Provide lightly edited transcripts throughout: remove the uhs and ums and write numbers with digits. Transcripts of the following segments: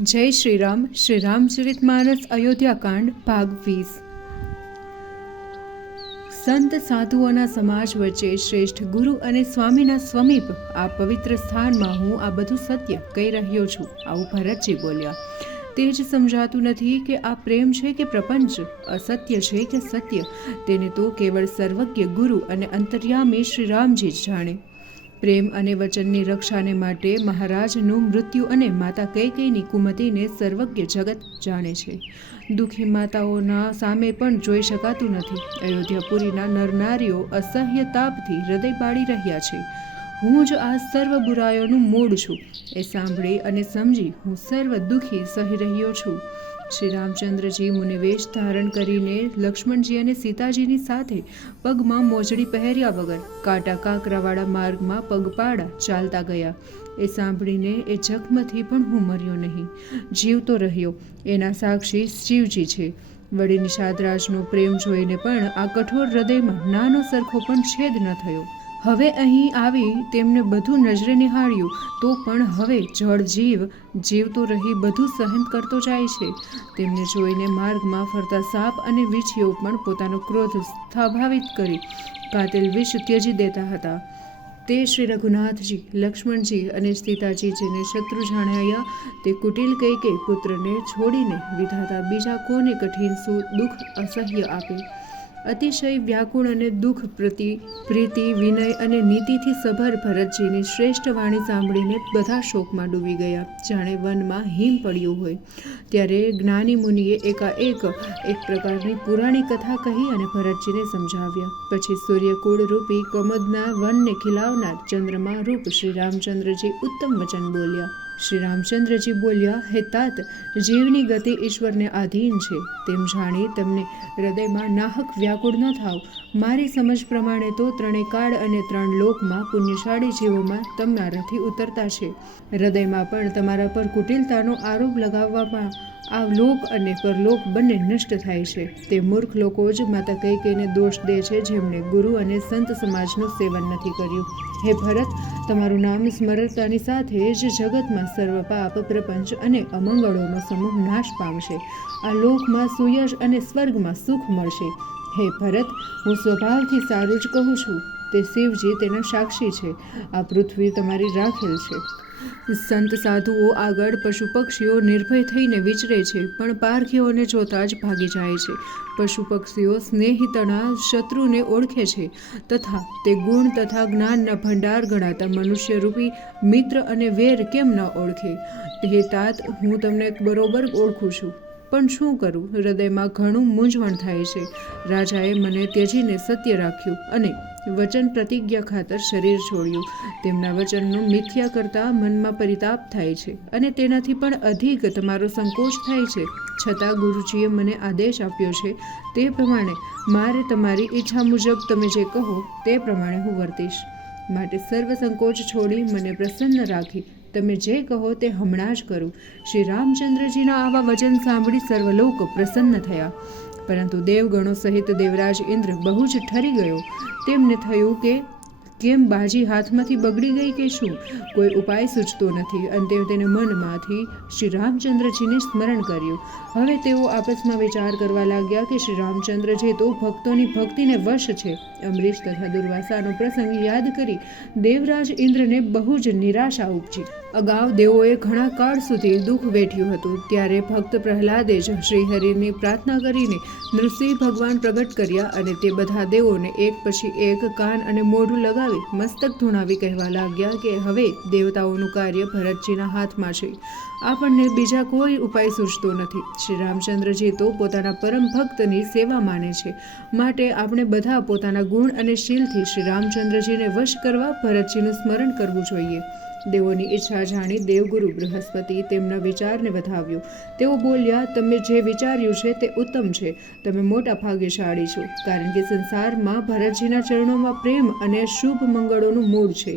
જય શ્રી રામ. શ્રી રામચરિતમાનસ અયોધ્યાકાંડ ભાગ 20. સંત સાધુઓના સમાજ વચ્ચે શ્રેષ્ઠ ગુરુ અને સ્વામીના સમીપ આ પવિત્ર સ્થાનમાં હું આ બધું સત્ય કહી રહ્યો છું, આવું ભરતજી બોલ્યા. તે જ સમજાતું નથી કે આ પ્રેમ છે કે પ્રપંચ, અસત્ય છે કે સત્ય, તેને તો કેવળ સર્વજ્ઞ ગુરુ અને અંતર્યામી શ્રી રામજી જ જાણે. પ્રેમ અને વચનની રક્ષાને માટે મહારાજનું મૃત્યુ અને માતા કૈકેયીની કુમતિને સર્વજ્ઞ જગત જાણે છે. દુઃખી માતાઓના સામે પણ જોઈ શકાતું નથી. અયોધ્યાપુરીના નરનારીઓ અસહ્ય તાપથી હૃદય બાળી રહ્યા છે. હું જ આ સર્વ બુરાઈઓનું મૂળ છું, એ સાંભળી અને સમજી હું સર્વ દુઃખી સહી રહ્યો છું. શ્રી રામચંદ્રજી મુનિવેશ ધારણ કરીને લક્ષ્મણજી અને સીતાજીની સાથે પગમાં મોજડી પહેર્યા વગર કાંટા કાંકરાવાળા માર્ગમાં પગપાળા ચાલતા ગયા. એ સાંભળીને એ જખમથી પણ હું મર્યો નહીં, જીવતો રહ્યો. એના સાક્ષી શિવજી છે. વળી નિષાદરાજનો પ્રેમ જોઈને પણ આ કઠોર હૃદયમાં નાનો સરખો પણ છેદ ન થયો. હવે અહીં આવી તેમને બધું નજરે નિહાળ્યું તો પણ હવે જળ જીવ જીવતો રહી બધું સહન કરતો જાય છે. તેમને જોઈને માર્ગમાં ફરતા સાપ અને વીંછીઓ પણ પોતાનો ક્રોધ સ્વાભાવિક કરી કાતિલ વિષ ત્યજી દેતા હતા. તે શ્રી રઘુનાથજી, લક્ષ્મણજી અને સીતાજી જેને શત્રુ જાણ્યા તે કુટિલ કૈકેયી પુત્રને છોડીને વિધાતા બીજા કોને કઠિન દુઃખ અસહ્ય આપે. અતિશય વ્યાકુળ અને દુઃખ પ્રીતિ, વિનય અને નીતિથી સભર ભરતજીની શ્રેષ્ઠ વાણી સાંભળીને બધા શોકમાં ડૂબી ગયા, જાણે વનમાં હિમ પડ્યું હોય. ત્યારે જ્ઞાની મુનિએ એકાએક એક પ્રકારની પુરાણી કથા કહી અને ભરતજીને સમજાવ્યા. પછી સૂર્યકુળ રૂપી કમદના વનને ખીલાવનાર ચંદ્રમા રૂપ શ્રી રામચંદ્રજી ઉત્તમ વચન બોલ્યા. શ્રી રામચંદ્રજી બોલ્યા, હે તાત, જીવની ગતિ ઈશ્વરને આધીન છે. તેમ જાણી તમને હૃદયમાં નાહક વ્યાકુળ ન થાવ. મારી સમજ પ્રમાણે તો ત્રણેય કાળ અને ત્રણ લોકમાં પુણ્યશાળી જીવોમાં તમારાથી ઉતરતા છે. હૃદયમાં પણ તમારા પર કુટિલતાનો આરોપ લગાવવામાં આ લોક અને પરલોક બંને નષ્ટ થાય છે. તે મૂર્ખ લોકો જ માતા કૈકેયીને દોષ દે છે, જેમણે ગુરુ અને સંત સમાજનું સેવન નથી કર્યું. હે ભરત, તમારું નામ સ્મરતાની સાથે જ જગતમાં સર્વ પાપ, પ્રપંચ અને અમંગળોનો સમૂહ નાશ પામશે. આ લોકમાં સુયશ અને સ્વર્ગમાં સુખ મળશે. હે ભરત, હું સ્વભાવથી સારું જ કહું છું. તે શિવજી તેના સાક્ષી છે. આ પૃથ્વી તમારી રાખેલ છે. સંત સાધુઓ આગળ પશુ પક્ષીઓ નિર્ભય થઈને વિચરે છે, પણ પારખીઓને જોતા જ ભાગી જાય છે. પશુ પક્ષીઓ સ્નેહિતના શત્રુને ઓળખે છે, તથા તે ગુણ તથા જ્ઞાનના ભંડાર ગણાતા મનુષ્યરૂપી મિત્ર અને વેર કેમ ન ઓળખે? હે તાત, હું તમને બરોબર ઓળખું છું, પણ શું કરું? હૃદયમાં ઘણું મૂંઝવણ થાય છે. રાજાએ મને ત્યજીને સત્ય રાખ્યું અને વચન પ્રતિજ્ઞા ખાતર શરીર છોડ્યું. તેમના વચનનું મિથ્યા કરતા મનમાં પરિતાપ થાય છે અને તેનાથી પણ અધિક તમારો સંકોચ થાય છે. છતાં ગુરુજીએ મને આદેશ આપ્યો છે તે પ્રમાણે મારે તમારી ઈચ્છા મુજબ તમે જે કહો તે પ્રમાણે હું વર્તીશ. માટે સર્વ સંકોચ છોડી મને પ્રસન્ન રાખી તમે જે કહો તે હમણાં જ કરું. શ્રી રામચંદ્રજીના આવા વચન સાંભળી સર્વલોક પ્રસન્ન થયા. પરંતુ દેવગણો સહિત દેવરાજ ઇન્દ્ર બહુ જ ઠરી ગયો. તેમને થયું કે કેમ બાજી હાથમાંથી બગડી ગઈ કે શું? કોઈ ઉપાય સૂચતો નથી. અંતે તેને મનમાંથી શ્રી રામચંદ્રજીને સ્મરણ કર્યું. હવે તેઓ આપસમાં વિચાર કરવા લાગ્યા કે શ્રી રામચંદ્રજી તો ભક્તોની ભક્તિને વશ છે. અમરીશ તથા દુર્વાસાનો પ્રસંગ યાદ કરી દેવરાજ ઇન્દ્રને બહુ જ નિરાશા ઉપજી. અગાઉ દેવોએ ઘણા કાળ સુધી દુઃખ વેઠ્યું હતું. ત્યારે ભક્ત પ્રહલાદે જ શ્રીહરિની પ્રાર્થના કરીને નૃસિંહ ભગવાન પ્રગટ કર્યા અને તે બધા દેવોને એક પછી એક કાન અને મોઢું લગાવી મસ્તક ધુણાવી કહેવા લાગ્યા કે હવે દેવતાઓનું કાર્ય ભરતજીના હાથમાં છે. આપણને બીજા કોઈ ઉપાય સૂચતો નથી. શ્રી રામચંદ્રજી તો પોતાના પરમ ભક્તની સેવા માને છે. માટે આપણે બધા પોતાના ગુણ અને શીલથી શ્રી રામચંદ્રજીને વશ કરવા ભરતજીનું સ્મરણ કરવું જોઈએ. દેવોની ઈચ્છા જાણી દેવગુરુ બૃહસ્પતિ તેમના વિચારને વધાવ્યો. તેઓ બોલ્યા, તમે જે વિચાર્યું છે તે ઉત્તમ છે. તમે મોટા ભાગ્યશાળી છો, કારણ કે સંસારમાં ભરતજીના ચરણોમાં પ્રેમ અને શુભ મંગળોનું મૂળ છે.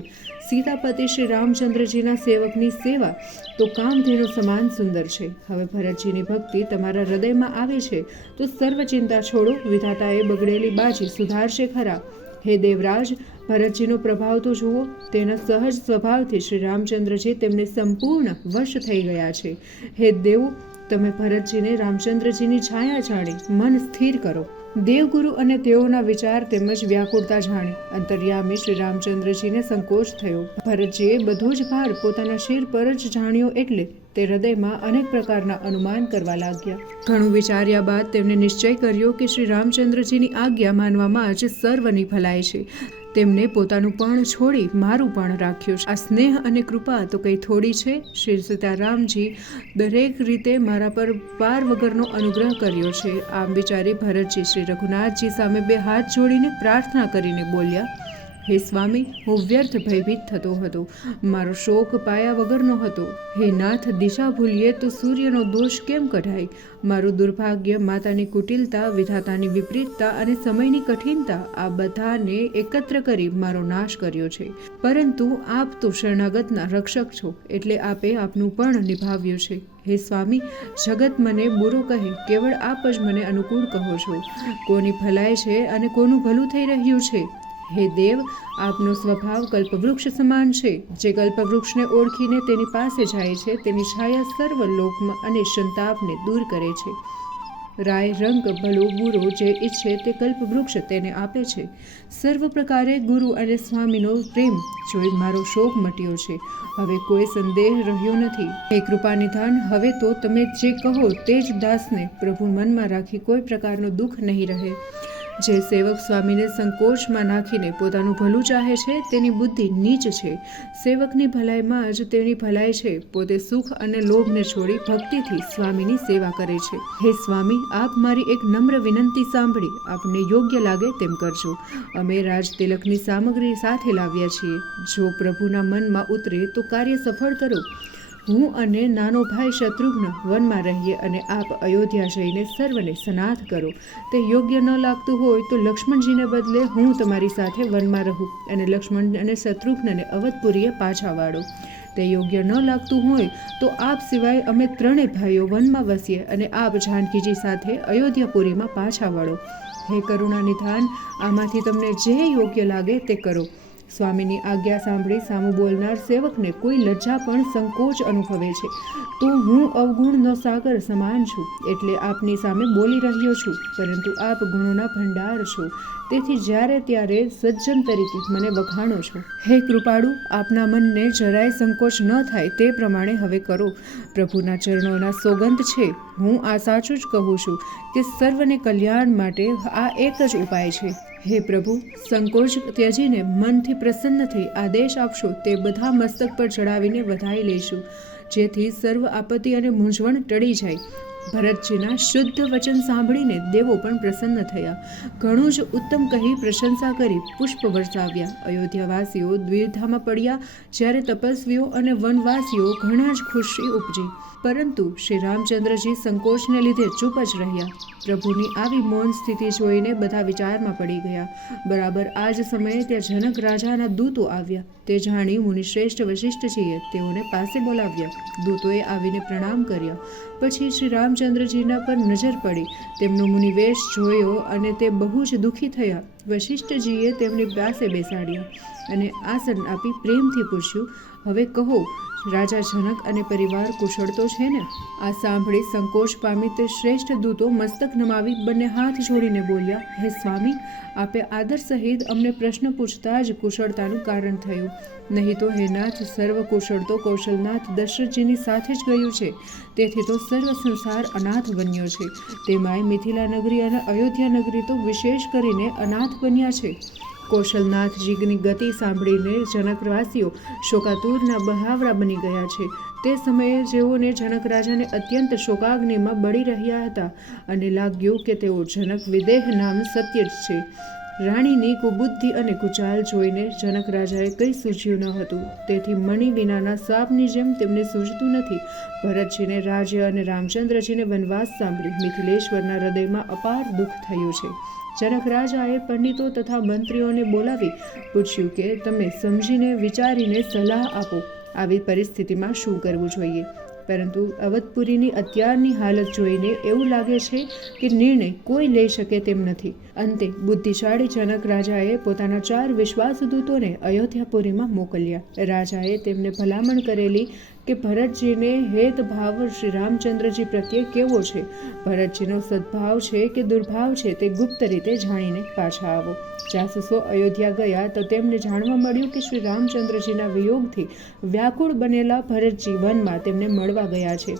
સીતાપતિ શ્રી રામચંદ્રજીના સેવકની સેવા તો કામધેનુ સમાન સુંદર છે. હવે ભરતજીની ભક્તિ તમારા હૃદયમાં આવે છે તો સર્વ ચિંતા છોડો. વિધાતાએ બગડેલી બાજી સુધારશે ખરા. હે દેવરાજ, ભરતજીનો પ્રભાવ તો જુઓ. તેના સહજ સ્વભાવથી શ્રી રામચંદ્રજી તેમને સંપૂર્ણ વશ થઈ ગયા છે. હે દેવ, તમે ભરતજીને રામચંદ્રજીની છાયા જાણી મન સ્થિર કરો. દેવગુરુ અને તેઓના વિચાર તેમજ વ્યાકુળતા જાણી અંતર્યામી શ્રી રામચંદ્રજીને સંકોચ થયો. ભરતજીએ બધો જ ભાર પોતાના શિર પર જ જાણ્યો એટલે તે હૃદયમાં અનેક પ્રકારના અનુમાન કરવા લાગ્યા. ઘણું વિચાર્યા બાદ તેમણે નિશ્ચય કર્યો કે શ્રી રામચંદ્રજીની આજ્ઞા માનવામાં જ સર્વની ભલાઈ છે. તેમને પોતાનું પણ છોડી મારું પણ રાખ્યું છે. આ સ્નેહ અને કૃપા તો કંઈ થોડી છે. શ્રી સીતારામજી દરેક રીતે મારા પર પાર વગરનો અનુગ્રહ કર્યો છે. આમ વિચારી ભરતજી શ્રી રઘુનાથજી સામે બે હાથ જોડીને પ્રાર્થના કરીને બોલ્યા, હે સ્વામી, હું વ્યર્થ ભયભીત થતો હતો. મારો શોક પાયા વગરનો હતો. હે નાથ, દિશા ભૂલીએ તો સૂર્યનો દોષ કેમ કઢાય? મારું દુર્ભાગ્ય, માતાની કુટિલતા, વિધાતાની વિપરીતતા અને સમયની કઠિનતા આ બધાને એકત્ર કરી મારો નાશ કર્યો છે. પરંતુ આપ તો શરણાગતના રક્ષક છો, એટલે આપે આપનું પણ નિભાવ્યું છે. હે સ્વામી, જગત મને બુરો કહે, કેવળ આપ જ મને અનુકૂળ કહો છો. કોની ભલાઈ છે અને કોનું ભલું થઈ રહ્યું છે? હે દેવ, આપનો સ્વભાવ કલ્પવૃક્ષ સમાન છે. જે કલ્પવૃક્ષને ઓળખીને તેની પાસે જાય છે તેની છાયા સર્વ લોકમાં અને સંતાપને દૂર કરે છે. રાય રંગ ભલો બુરો જે ઈચ્છે તે કલ્પવૃક્ષ તેને આપે છે. સર્વ પ્રકારે ગુરુ અને સ્વામીનો પ્રેમ જોઈ મારો શોક મટ્યો છે. હવે કોઈ સંદેહ રહ્યો નથી. હે કૃપાનિધાન, હવે તો તમે જે કહો તે જ દાસને પ્રભુ મનમાં રાખી કોઈ પ્રકારનું દુઃખ નહીં રહે. જે સેવક સ્વામીને સંકોચમાં નાખીને પોતાનું ભલું ચાહે છે તેની બુદ્ધિ નીચ છે. સેવકની ભલાઈમાં જ તેની ભલાઈ છે. પોતે સુખ અને લોભને છોડી ભક્તિથી સ્વામીની સેવા કરે છે. હે સ્વામી, આપ મારી એક નમ્ર વિનંતી સાંભળી આપને યોગ્ય લાગે તેમ કરજો. અમે રાજતિલકની સામગ્રી સાથે લાવ્યા છીએ. જો પ્રભુના મનમાં ઉતરે તો કાર્ય સફળ કરો. હું અને નાનો ભાઈ શત્રુઘ્ન વનમાં રહીએ અને આપ અયોધ્યા જઈને સર્વને સનાથ કરો. તે યોગ્ય ન લાગતું હોય તો લક્ષ્મણજીને બદલે હું તમારી સાથે વનમાં રહું અને લક્ષ્મણ અને શત્રુઘ્નને અવધપુરીએ પાછા વાળો. તે યોગ્ય ન લાગતું હોય તો આપ સિવાય અમે ત્રણેય ભાઈઓ વનમાં વસીએ અને આપ જાનકીજી સાથે અયોધ્યાપુરીમાં પાછા વળો. હે કરુણાનિધાન, આમાંથી તમને જે યોગ્ય લાગે તે કરો. સ્વામીની આજ્ઞા સાંભળી સામું બોલનાર સેવકને કોઈ લજ્જા પણ સંકોચ અનુભવે છે. તો હું અવગુણનો સાગર સમાન છું, એટલે આપની સામે બોલી રહ્યો છું. પરંતુ આપ ગુણોના ભંડાર છો, તેથી જ્યારે ત્યારે સજ્જન તરીકે મને વખાણો છો. હે કૃપાળુ, આપના મનને જરાય સંકોચ ન થાય તે પ્રમાણે હવે કરો. પ્રભુના ચરણોના સોગંદ છે. હું આ સાચું જ કહું છું કે સર્વને કલ્યાણ માટે આ એક જ ઉપાય છે. હે પ્રભુ, સંકોચ ત્યજીને મનથી પ્રસન્ન થઈ આદેશ આપશો તે બધા મસ્તક પર ચડાવીને વધાઈ લઈશું, જેથી સર્વ આપત્તિ અને મૂંઝવણ ટળી જાય. ભરતજીના શુદ્ધ વચન સાંભળીને દેવો પણ પ્રસન્ન થયા. ઘણું જ ઉત્તમ કહી પ્રશંસા કરી પુષ્પ વરસાવ્યા. અયોધ્યાવાસીઓ દ્વિધામાં પડ્યા, જ્યારે તપસ્વીઓ અને વનવાસીઓ ઘણા જ ખુશી ઉપજી. પરંતુ શ્રી રામચંદ્રજી સંકોચને લીધે ચૂપ જ રહ્યા. પ્રભુની આવી મૌન સ્થિતિ જોઈને બધા વિચારમાં પડી ગયા. બરાબર આ જ સમયે ત્યાં જનક રાજાના દૂતો આવ્યા. તે જાણી મુનિશ્રેષ્ઠ વશિષ્ઠજીએ તેઓને પાસે બોલાવ્યા. દૂતોએ આવીને પ્રણામ કર્યા. પછી શ્રી રામચંદ્રજીના પર નજર પડી. તેમનો મુનિવેશ જોયો અને તે બહુ જ દુઃખી થયા. વશિષ્ઠજીએ તેમની પાસે બેસાડ્યા અને આસન આપી પ્રેમથી પૂછ્યું, હવે કહો, રાજા જનક અને પરિવાર કુશળ તો છે ને? આ સાંભળી સંકોચ પામી તે શ્રેષ્ઠ દૂતો મસ્તક નમાવી બંને હાથ જોડીને બોલ્યા, હે સ્વામી, આપે આદર સહિત અમને પ્રશ્ન પૂછતા જ કુશળતાનું કારણ થયું. નહીં તો હે નાથ, સર્વ કુશળ તો કૌશલનાથ દશરથજીની સાથે જ ગયું છે. તેથી તો સર્વ સંસાર અનાથ બન્યો છે. તેમાંય મિથિલા નગરી અને અયોધ્યા નગરી તો વિશેષ કરીને અનાથ બન્યા છે. કૌશલનાથજીની ગતિ સાંભળીને જનકવાસીઓ શોકાતુરના બહાવરા બની ગયા છે. તે સમયે જેઓને જનક રાજાને અત્યંત શોકાગ્નિમાં બળી રહ્યા હતા અને લાગ્યું કે તેઓ જનક વિદેહ નામ સત્ય જ છે. રાણીની કુબુદ્ધિ અને કુચાલ જોઈને જનક રાજાએ કંઈ સૂઝ્યું ન હતું. તેથી મણિ વિનાના સાપની જેમ તેમને સૂઝતું નથી. ભરતજીને રાજ્ય અને રામચંદ્રજીને વનવાસ સાંભળી મિથિલેશ્વરના હૃદયમાં અપાર દુઃખ થયું છે. જનક રાજાએ પંડિતો તથા મંત્રીઓને બોલાવી પૂછ્યું કે તમે સમજીને વિચારીને સલાહ આપો. આવી પરિસ્થિતિમાં શું કરવું જોઈએ? પરંતુ અવધપુરીની અત્યારની હાલત જોઈને એવું લાગે છે કે નિર્ણય કોઈ લઈ શકે તેમ નથી. અંતે બુદ્ધિશાળી જનક રાજાએ પોતાના 4 વિશ્વાસુ દૂતોને અયોધ્યાપુરીમાં મોકલ્યા. રાજાએ તેમને ભલામણ કરેલી કે ભરતજીને હેતભાવ શ્રી રામચંદ્રજી પ્રત્યે કેવો છે, ભરતજીનો સદભાવ છે કે દુર્ભાવ છે તે ગુપ્ત રીતે જાણીને પાછા આવો. જાસૂસો અયોધ્યા ગયા તો તેમને જાણવા મળ્યું કે શ્રી રામચંદ્રજીના વિયોગથી વ્યાકુળ બનેલા ભરતજી વનમાં તેમને મળવા ગયા છે.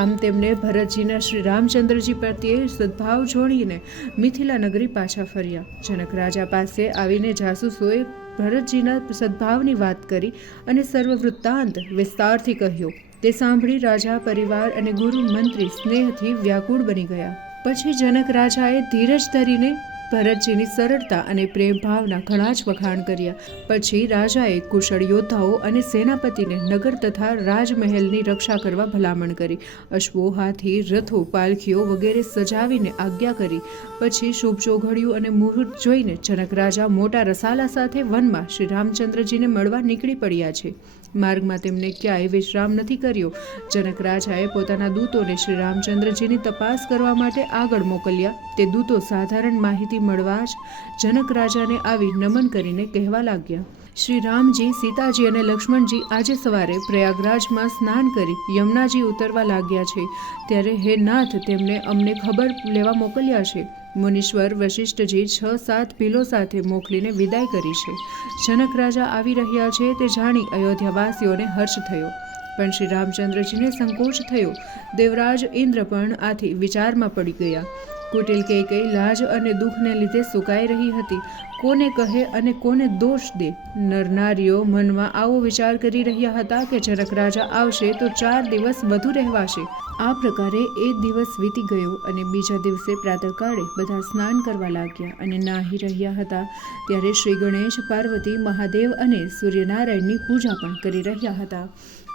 આમ તેમને ભરતજીના શ્રી રામચંદ્રજી પ્રત્યે સદભાવ જોડીને મિથિલા નગરી પાછા ફર્યા. જનક રાજા પાસે આવીને જાસૂસોએ ભરતજીના સદભાવની વાત કરી અને સર્વ વૃત્તાંત વિસ્તારથી કહ્યો. તે સાંભળી રાજા, પરિવાર અને ગુરુ મંત્રી સ્નેહથી વ્યાકુળ બની ગયા. પછી જનક રાજાએ ધીરજ ધરીને ભરતજીની સરળતા અને પ્રેમ ભાવના ઘણા જ વખાણ કર્યા. પછી રાજાએ કુશળ યોદ્ધાઓ અને સેનાપતિને નગર તથા રાજમહેલની રક્ષા કરવા ભલામણ કરી. અશ્વો, હાથી, રથો, પાલખીઓ વગેરે સજાવીને આજ્ઞા કરી. પછી શુભ ચોઘડિયું અને મુહૂર્ત જોઈને જનક રાજા મોટા રસાલા સાથે વનમાં શ્રી રામચંદ્રજીને મળવા નીકળી પડ્યા છે. માર્ગમાં તેમને ક્યાંય વિશ્રામ નથી કર્યો. જનક રાજાએ પોતાના દૂતોને શ્રી રામચંદ્રજીની તપાસ કરવા માટે આગળ મોકલ્યા. તે દૂતો સાધારણ માહિતી મળવા જ જનક રાજાને આવી નમન કરીને કહેવા લાગ્યા, શ્રી રામજી, સીતાજી અને લક્ષ્મણજી આજે સવારે પ્રયાગરાજમાં સ્નાન કરી યમુનાજી ઉતરવા લાગ્યા છે. ત્યારે હે નાથ, તેમને અમને ખબર લેવા મોકલ્યા છે. મુનીશ્વર વશિષ્ઠજી 6-7 ભીલો સાથે મોકલીને વિદાય કરી છે. જનક રાજા આવી રહ્યા છે તે જાણી અયોધ્યાવાસીઓને હર્ષ થયો, પણ શ્રી રામચંદ્રજીને સંકોચ થયો. દેવરાજ ઇન્દ્ર પણ આથી વિચારમાં પડી ગયા. કુટિલ કૈકેયી લાજ અને દુઃખને લીધે સુકાઈ રહી હતી. કોને કહે અને કોને દોષ દે? નરનારીઓ મનમાં આવો વિચાર કરી રહ્યા હતા કે જનક રાજા આવશે તો 4 દિવસ વધુ રહેવાશે. આ પ્રકારે એક દિવસ વીતી ગયો અને બીજા દિવસે પ્રાતઃકાળે બધા સ્નાન કરવા લાગ્યા અને નાહી રહ્યા હતા. ત્યારે શ્રી ગણેશ, પાર્વતી, મહાદેવ અને સૂર્યનારાયણની પૂજા પણ કરી રહ્યા હતા.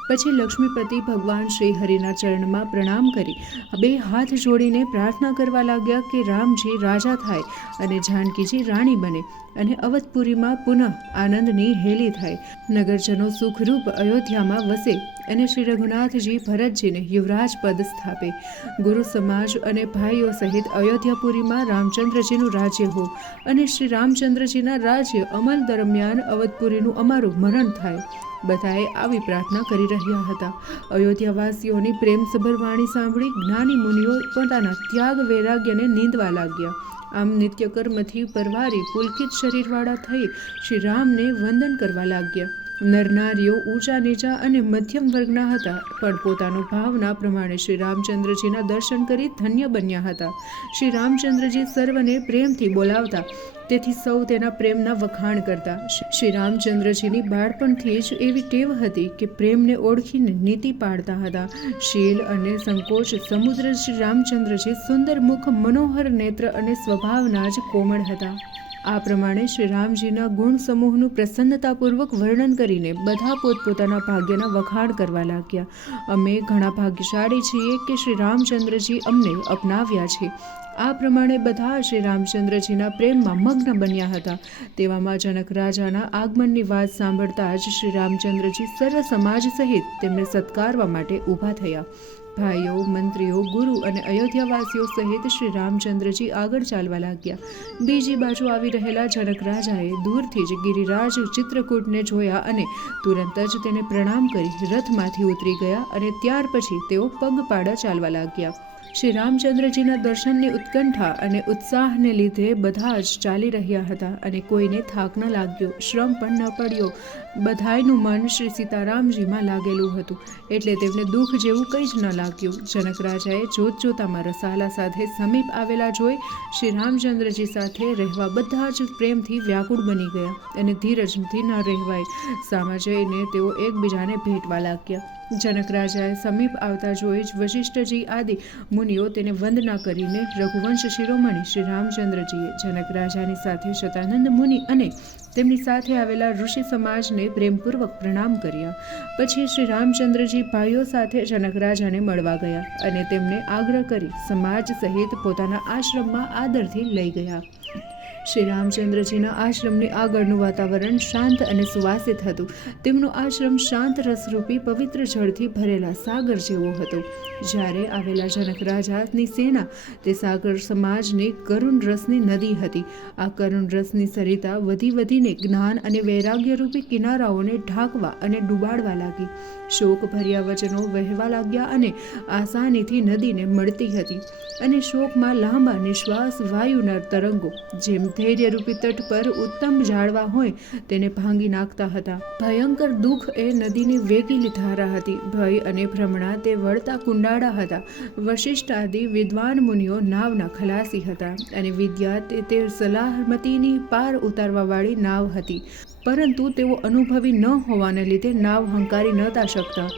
પછી લક્ષ્મીપતિ ભગવાન શ્રી હરિના ચરણમાં પ્રણામ કરી 2 હાથ જોડીને પ્રાર્થના કરવા લાગ્યા કે રામજી રાજા થાય અને જાનકીજી રાણી બને અને અવધપુરીમાં પુનઃ આનંદની હેલી થાય. નગરજનો સુખરૂપ અયોધ્યામાં વસે અને શ્રી રઘુનાથજી ભરતજીને યુવરાજ પદ સ્થાપે. ગુરુ સમાજ અને ભાઈઓ સહિત અયોધ્યાપુરીમાં રામચંદ્રજીનું રાજ્ય હો અને શ્રી રામચંદ્રજીના રાજ્ય અમલ દરમિયાન અવધપુરીનું અમારું મરણ થાય. બધાએ આવી પ્રાર્થના કરી રહ્યા હતા. અયોધ્યાવાસીઓની પ્રેમસભર વાણી સાંભળી જ્ઞાની મુનિઓ પોતાના ત્યાગ વૈરાગ્યને નીંદવા લાગ્યા. આમ નિત્યકર્મથી પરવારી પુલકિત શરીરવાળા થઈ શ્રી રામને વંદન કરવા લાગ્યા. નરનારીઓ ઊંચા નીચા અને મધ્યમ વર્ગના હતા, પણ પોતાનો ભાવના પ્રમાણે શ્રી રામચંદ્રજીના દર્શન કરી ધન્ય બન્યા હતા. શ્રી રામચંદ્રજી સર્વને પ્રેમથી બોલાવતા, તેથી સૌ તેના પ્રેમના વખાણ કરતા. શ્રી રામચંદ્રજીની બાળપણથી જ એવી ટેવ હતી કે પ્રેમને ઓળખીને નીતિ પાડતા હતા. શીલ અને સંકોચ સમુદ્ર શ્રી રામચંદ્રજી સુંદર મુખ, મનોહર નેત્ર અને સ્વભાવના જ કોમળ હતા. આ પ્રમાણે શ્રી રામજીના ગુણ સમૂહનું પ્રસન્નતાપૂર્વક વર્ણન કરીને બધા પોતપોતાના ભાગ્યના વખાણ કરવા લાગ્યા. અમે ઘણા ભાગ્યશાળી છીએ કે શ્રી રામચંદ્રજી અમને અપનાવ્યા છે. આ પ્રમાણે બધા શ્રી રામચંદ્રજીના પ્રેમમાં મગ્ન બન્યા હતા. તેવામાં જનક રાજાના આગમનની વાત સાંભળતા જ શ્રી રામચંદ્રજી સર્વ સમાજ સહિત તેમને સત્કારવા માટે ઊભા થયા. ભાઈઓ, મંત્રીઓ, ગુરુ અને અયોધ્યાવાસીઓ સહિત શ્રી રામચંદ્રજી આગળ ચાલવા લાગ્યા. બીજી બાજુ આવી રહેલા જનક રાજાએ દૂરથી જ ગિરિરાજ ચિત્રકૂટને જોયા અને તુરંત જ તેને પ્રણામ કરી રથમાંથી ઉતરી ગયા અને ત્યાર પછી તેઓ પગપાળા ચાલવા લાગ્યા. શ્રી રામચંદ્રજીના દર્શનની ઉત્કંઠા અને ઉત્સાહને લીધે બધા જ ચાલી રહ્યા હતા અને કોઈને થાક ન લાગ્યો, શ્રમ પણ ન પડ્યો. બધાયનું મન શ્રી સીતારામજીમાં લાગેલું હતું, એટલે તેમને દુઃખ જેવું કંઈ જ ન લાગ્યું. જનક રાજાએ જોત જોતામાં રસાલા સાથે સમીપ આવેલા જોઈ શ્રી રામચંદ્રજી સાથે રહેવા બધા જ પ્રેમથી વ્યાકુળ બની ગયા અને ધીરજથી ન રહેવાય. સામા જઈને તેઓ એકબીજાને ભેટવા લાગ્યા. જનક રાજાએ સમીપ આવતા જોઈ જ વશિષ્ઠજી આદિ મુનિઓ તેને વંદના કરીને રઘુવંશ શિરોમણી શ્રી રામચંદ્રજીએ જનક રાજાની સાથે શતાનંદ મુનિ અને તેમની સાથે આવેલા ઋષિ સમાજને પ્રેમપૂર્વક પ્રણામ કર્યા. પછી શ્રી રામચંદ્રજી ભાઈઓ સાથે જનક રાજાને મળવા ગયા અને તેમને આગ્રહ કરી સમાજ સહિત પોતાના આશ્રમમાં આદરથી લઈ ગયા. શ્રી રામચંદ્રજીના આશ્રમની આગળનું વાતાવરણ શાંત અને સુવાસિત હતું. તેમનો આશ્રમ શાંત રસરૂપી પવિત્ર જળથી ભરેલા સાગર જેવો હતો. જ્યારે આવેલા જનક રાજાની સેના તે સાગર સમાજની કરુણ રસની નદી હતી. આ કરુણ રસની સરિતા વધી વધીને જ્ઞાન અને વૈરાગ્યરૂપી કિનારાઓને ઢાંકવા અને ડૂબાડવા લાગી. શોક ભર્યા વચનો વહેવા લાગ્યા અને આસાનીથી નદીને મળતી હતી. અને શોકમાં લાંબા નિશ્વાસ વાયુના તરંગો જેમ ધૈર્યરૂપી તટ પર ઉત્તમ ઝાડવા હોય તેને ભાંગી નાખતા હતા. ભયંકર દુઃખ એ નદીની વેગીલી ધારા હતી. ભય અને ભ્રમણા તે વળતા કુંડાળા હતા. વશિષ્ઠ આદિ વિદ્વાન મુનિઓ નાવના ખલાસી હતા અને વિદ્યા તે સલામતીની પાર ઉતારવાવાળી નાવ હતી. પરંતુ તેઓ અનુભવી ન હોવાને લીધે નાવ હંકારી નહોતા શકતા.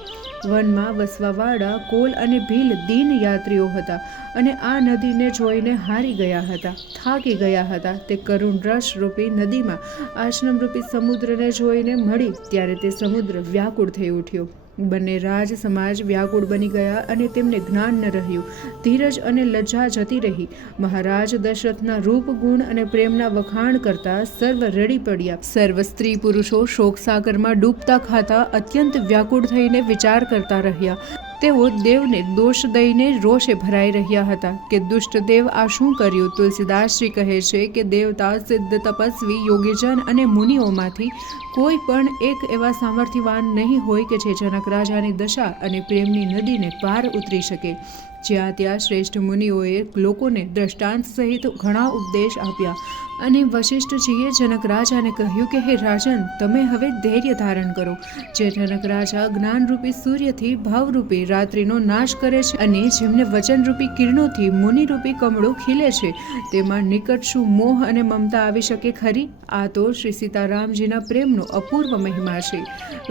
વનમાં વસવાવાળા કોલ અને ભીલ દીન યાત્રીઓ હતા અને આ નદીને જોઈને હારી ગયા હતા, થાકી ગયા હતા. તે કરુણ રસરૂપી નદીમાં આશ્રમરૂપી સમુદ્રને જોઈને મળી ત્યારે તે સમુદ્ર વ્યાકુળ થઈ ઉઠ્યો. બંને રાજ સમાજ વ્યાકુળ બની ગયા અને તેમને જ્ઞાન ન રહ્યું. ધીરજ અને લજ્જા જતી રહી. મહારાજ દશરથના રૂપ, ગુણ અને પ્રેમના વખાણ કરતા સર્વ રડી પડ્યા. સર્વ સ્ત્રી પુરુષો શોકસાગરમાં ડૂબતા ખાતા અત્યંત વ્યાકુળ થઈને વિચાર કરતા રહ્યા. તેઓ દેવને દોષ દઈને રોષે ભરાઈ રહ્યા હતા કે દુષ્ટ દેવ આ શું કર્યું. તુલસીદાસજી કહે છે કે દેવતા, સિદ્ધ, તપસ્વી, યોગીજન અને મુનિઓમાંથી કોઈ પણ એક એવા સામર્થ્યવાન નહીં હોય કે જે જનક રાજાની દશા અને પ્રેમની નદીને પાર ઉતરી શકે. જ્યાં ત્યાં શ્રેષ્ઠ મુનિઓએ લોકોને દ્રષ્ટાંત સહિત ઘણા ઉપદેશ આપ્યા અને વશિષ્ઠજીએ જનક રાજાને કહ્યું કે હે રાજન, તમે હવે ધૈર્ય ધારણ કરો. જે જનક રાજા જ્ઞાનરૂપી સૂર્યથી ભાવરૂપી રાત્રિનો નાશ કરે છે અને જેમને વચનરૂપી કિરણોથી મુનિરૂપી કમળો ખીલે છે, તેમાં નિકટ શું મોહ અને મમતા આવી શકે ખરી? આ તો શ્રી સીતારામજીના પ્રેમનો અપૂર્વ મહિમા છે.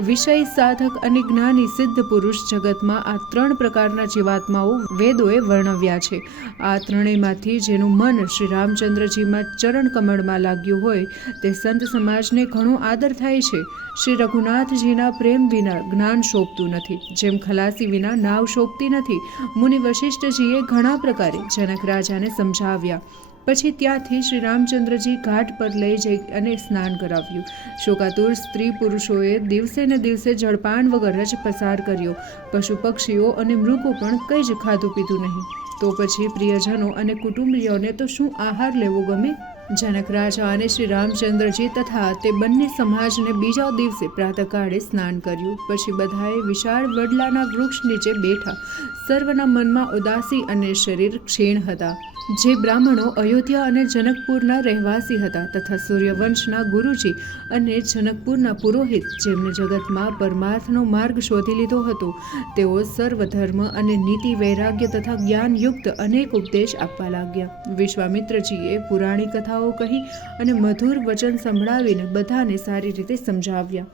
વિષય, સાધક અને જ્ઞાની સિદ્ધ પુરુષ જગતમાં આ 3 પ્રકારના જીવાત્માઓ વેદોએ વર્ણવ્યા છે. આ ત્રણેયમાંથી જેનું મન શ્રી રામચંદ્રજીમાં ચરણ કમળમાં લાગ્યું હોય તે સંત સમાજને ઘણો આદર થાય છે. શ્રી રઘુનાથજીના પ્રેમ વિના જ્ઞાન શોભતું નથી, જેમ ખલાસી વિના નાવ શોભતી નથી. મુનિ વશિષ્ઠજીએ ઘણા પ્રકારે જનક રાજાને સમજાવ્યા. પછી ત્યાંથી શ્રી રામચંદ્રજી ઘાટ પર લઈ જઈ અને સ્નાન કરાવ્યું. શોકાતુર સ્ત્રી પુરુષોએ દિવસે ને દિવસે જળપાન વગર જ પસાર કર્યો. પશુ પક્ષીઓ અને મૃગો પણ કંઈ જ ખાધું પીધું નહીં. તો પછી પ્રિયજનો અને કુટુંબીઓને તો શું આહાર લેવો ગમે? જનક રાજા અને શ્રી રામચંદ્રજી તથા તે બંને સમાજને બીજા દિવસે પ્રાતઃકાળે સ્નાન કર્યું. પછી બધાએ વિશાળ વડલાના વૃક્ષ નીચે બેઠા. સર્વના મનમાં ઉદાસી અને શરીર ક્ષીણ હતા. જે બ્રાહ્મણો અયોધ્યા અને જનકપુરના રહેવાસી હતા તથા સૂર્યવંશના ગુરુજી અને જનકપુરના પુરોહિત, જેમને જગતમાં પરમાર્થનો માર્ગ શોધી લીધો હતો, તેઓ સર્વધર્મ અને નીતિ, વૈરાગ્ય તથા જ્ઞાનયુક્ત અનેક ઉપદેશ આપવા લાગ્યા. વિશ્વામિત્રજીએ પુરાણી કથાઓ કહી અને મધુર વચન સંભળાવીને બધાને સારી રીતે સમજાવ્યા.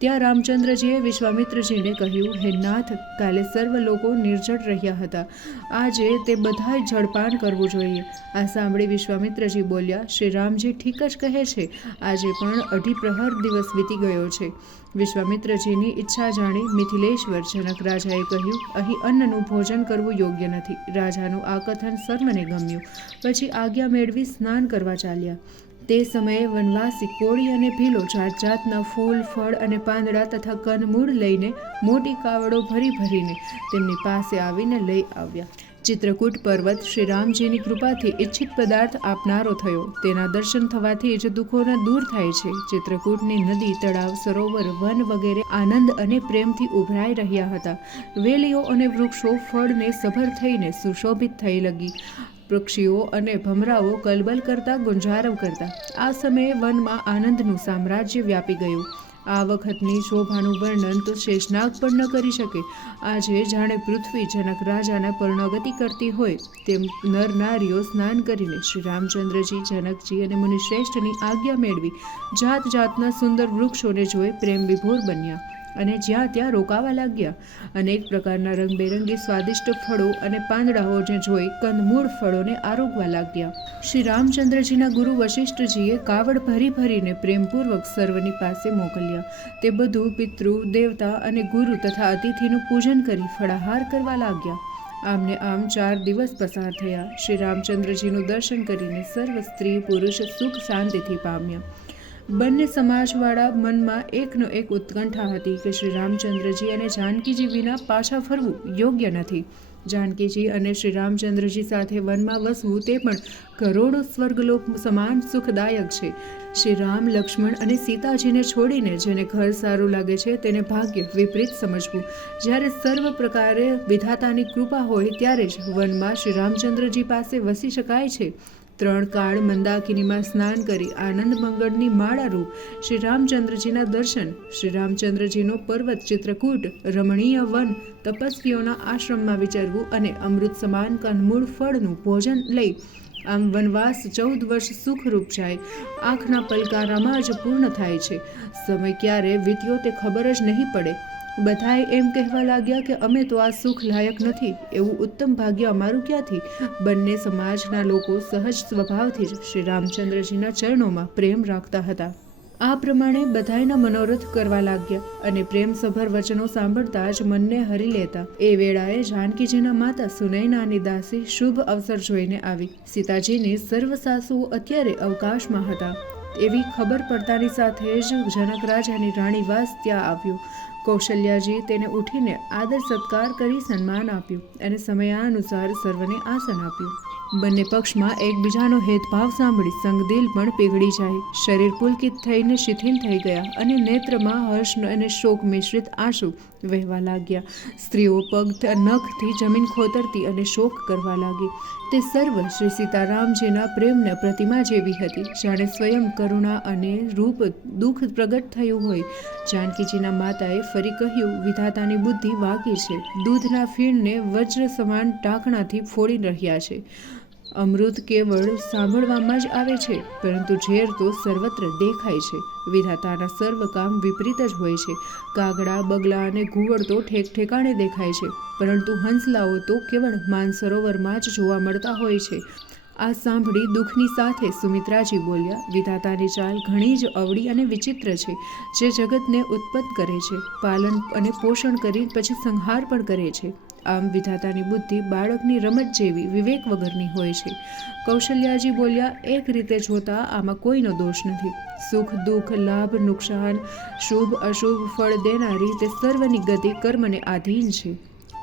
ત્યાં રામચંદ્રજીએ વિશ્વામિત્રજીને કહ્યું, હે નાથ, કાલે સર્વ લોકો નિર્જળ રહ્યા હતા. આજે તે બધાએ જળપાન કરવું જોઈએ. આ સાંભળી વિશ્વામિત્રજી બોલ્યા, શ્રી રામજી ઠીક જ કહે છે. આજે પણ 2.5 પ્રહર દિવસ વીતી ગયો છે. વિશ્વામિત્રજીની ઈચ્છા જાણી મિથિલેશ્વર જનક રાજાએ કહ્યું, અહીં અન્નનું ભોજન કરવું યોગ્ય નથી. રાજાનું આ કથન સર્વને ગમ્યું. પછી આજ્ઞા મેળવી સ્નાન કરવા ચાલ્યા. તે સમયે વનવાસી કોળી અને ભીલો જાત જાતના ફૂલ, ફળ અને પાંદડા તથા કંદમૂળ લઈને મોટી કાવડો ભરી ભરીને તેમની પાસે આવીને લઈ આવ્યા. ચિત્રકૂટ પર્વત શ્રી રામજીની કૃપાથી ઈચ્છિત પદાર્થ આપનારો થયો. તેના દર્શન થવાથી જ દુઃખોના દૂર થાય છે. ચિત્રકૂટની નદી, તળાવ, સરોવર, વન વગેરે આનંદ અને પ્રેમથી ઉભરાઈ રહ્યા હતા. વેલીઓ અને વૃક્ષો ફળને સભર થઈને સુશોભિત થઈ લગી. પક્ષીઓ અને ભમરાઓ કલબલ કરતા, ગુંજારવ કરતા. આ સમયે વનમાં આનંદનું સામ્રાજ્ય વ્યાપી ગયું. આ વખતની શોભાનું વર્ણન તો શેષનાગ પણ ન કરી શકે. આજે જાણે પૃથ્વી જનક રાજાના પર્ણગતિ કરતી હોય તેમ નર નારીઓ સ્નાન કરીને શ્રી રામચંદ્રજી, જનકજી અને મુનિશ્રેષ્ઠની આજ્ઞા મેળવી જાત જાતના સુંદર વૃક્ષોને જોઈ પ્રેમ વિભોર બન્યા અને જ્યાં ત્યાં રોકાવા લાગ્યા. અનેક પ્રકારના રંગબેરંગી સ્વાદિષ્ટ ફળો અને પાંદડાઓને જોઈ કંદમૂળ ફળોને આરોગવા લાગ્યા. શ્રી રામચંદ્રજીના ગુરુ વશિષ્ઠજીએ કાવડ ભરી ભરીને પ્રેમપૂર્વક સર્વની પાસે મોકલ્યા. તે બધું પિતૃ, દેવતા અને ગુરુ તથા અતિથિનું પૂજન કરી ફળાહાર કરવા લાગ્યા. આમને આમ 4 દિવસ પસાર થયા. શ્રી રામચંદ્રજીનું દર્શન કરીને સર્વ સ્ત્રી પુરુષ સુખ શાંતિથી પામ્યા. બંને સમાજવાળા મનમાં એકનો એક ઉત્કંઠા હતી કે શ્રી રામચંદ્રજી અને જાનકીજી વિના પાછા ફરવું યોગ્ય નથી. જાનકીજી અને શ્રી રામચંદ્રજી સાથે વનમાં વસવું તે પણ કરોડો સ્વર્ગલોક સમાન સુખદાયક છે. શ્રી રામ, લક્ષ્મણ અને સીતાજીને છોડીને જેને ઘર સારું લાગે છે તેને ભાગ્ય વિપરીત સમજવું. જ્યારે સર્વ પ્રકારે વિધાતાની કૃપા હોય ત્યારે જ વનમાં શ્રી રામચંદ્રજી પાસે વસી શકાય છે. 3 કાળ મંદાકિનીમાં સ્નાન કરી આનંદ મંગળની માળા રૂપ શ્રી રામચંદ્રજીના દર્શન, શ્રી રામચંદ્રજીનો પર્વત ચિત્રકૂટ, રમણીય વન, તપસ્વીઓના આશ્રમમાં વિચરવું અને અમૃત સમાન કંદમૂળ ફળનું ભોજન લઈ આમ વનવાસ 14 વર્ષ સુખરૂપ જાય. આંખના પલકારામાં જ પૂર્ણ થાય છે. સમય ક્યારે વીત્યો તે ખબર જ નહીં પડે. બધાએ એમ કહેવા લાગ્યા કે અમે તો આ સુખ લાયક નથી. એવું ઉત્તમ ભાગ્ય અમારું ક્યાંથી? બંને સમાજના લોકો સહજ સ્વભાવથી જ શ્રી રામચંદ્રજીના ચરણોમાં પ્રેમ રાખતા હતા. આ પ્રમાણે બધાયના મનોરથ કરવા લાગ્યા અને પ્રેમસભર વચનો સાંભળતા જ મનને હરી લેતા. એ વેળાએ જાનકીજીના માતા સુનયનાની દાસી શુભ અવસર જોઈને આવી. સીતાજીની સર્વ સાસુઓ અત્યારે અવકાશમાં હતા એવી ખબર પડતાની સાથે જ જનક રાજાની રાણીવાસ ત્યાં આવ્યો. કૌશલ્યાજી તેને ઉઠીને આદર સત્કાર કરી સન્માન આપ્યું અને સમયાનુસાર સર્વને આસન આપ્યું. બંને પક્ષમાં એકબીજાનો હેતભાવ સાંભળી સંગદિલ પણ પીગળી જાય. શરીર પુલકિત થઈને શિથિલ થઈ ગયા અને નેત્રમાં હર્ષ અને શોક મિશ્રિત આંસુ વહેવા લાગ્યા. સ્ત્રીઓ પગ નખથી જમીન ખોતરતી અને શોક કરવા લાગી. તે સર્વ શ્રી સીતારામજીના પ્રેમના પ્રતિમા જેવી હતી, જાણે સ્વયં કરુણા અને રૂપ દુઃખ પ્રગટ થયું હોય. જાનકીજીના માતાએ ફરી કહ્યું, વિધાતાની બુદ્ધિ વાકી છે. દૂધના ફીણને વજ્ર સમાન ટાંકણાથી ફોડી રહ્યા છે. અમૃત કેવળ સાંભળવામાં જ આવે છે, પરંતુ ઝેર તો સર્વત્ર દેખાય છે. વિધાતાના સર્વ કામ વિપરીત જ હોય છે. કાગડા, બગલા અને ઘુવડ તો ઠેક ઠેકાણે દેખાય છે, પરંતુ હંસલાઓ તો કેવળ માનસરોવરમાં જ જોવા મળતા હોય છે. આ સાંભળી દુઃખની સાથે સુમિત્રાજી બોલ્યા, વિધાતાની ચાલ ઘણી જ અવળી અને વિચિત્ર છે. જે જગતને ઉત્પન્ન કરે છે, પાલન અને પોષણ કરી પછી સંહાર પણ કરે છે. આમ વિધાતાની બુદ્ધિ બાળકની રમત જેવી વિવેક વગરની હોય છે. કૌશલ્યાજી બોલ્યા, એક રીતે જોતા આમાં કોઈનો દોષ નથી. સુખ દુઃખ, લાભ નુકસાન, શુભ અશુભ ફળ દેનારી તે સર્વની ગતિ કર્મને આધીન છે.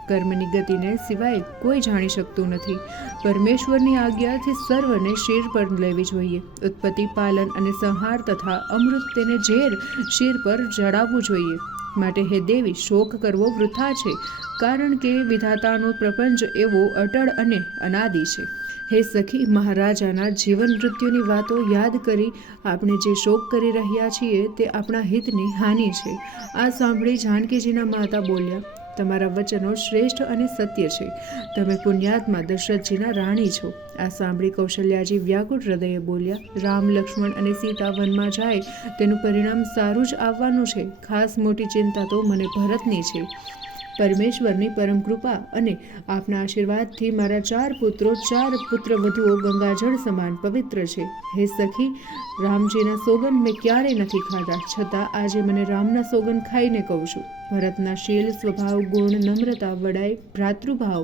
કર્મની ગતિને સિવાય કોઈ જાણી શકતું નથી. પરમેશ્વરની આજ્ઞાથી સર્વને શિર પર લેવી જોઈએ. ઉત્પત્તિ, પાલન અને સંહાર તથા અમૃત તેને ઝેર શિર પર જડાવવું જોઈએ. માટે હે દેવી, શોક કરવો વૃથા છે, કારણ કે વિધાતાનો પ્રપંચ એવો અટળ અને અનાદિ છે. હે સખી, મહારાજાના જીવન મૃત્યુની વાતો યાદ કરી આપણે જે શોક કરી રહ્યા છીએ તે આપણા હિતની હાનિ છે. આ સાંભળી જાનકીજીના માતા બોલ્યા, તમારા વચનો શ્રેષ્ઠ અને સત્ય છે. તમે પુણ્યાત્મા દશરથજીના રાણી છો. આ સાંભળી કૌશલ્યાજી વ્યાકુળ હૃદયે બોલ્યા, રામ, લક્ષ્મણ અને સીતા વનમાં જાય તેનું પરિણામ સારું જ આવવાનું છે. ખાસ મોટી ચિંતા તો મને ભરતની છે. પરમેશ્વરની પરમ કૃપા અને આપના આશીર્વાદથી મારા 4 પુત્રો 4 પુત્રવધુઓ ગંગાજળ સમાન પવિત્ર છે. હે સખી, રામજીના સોગન મેં ક્યારેય નથી ખાધા, છતાં આજે મને રામના સોગન ખાઈને કહું છું. ભરતના શીલ, સ્વભાવ, ગુણ, નમ્રતા, વડાઈ, ભ્રાતૃભાવ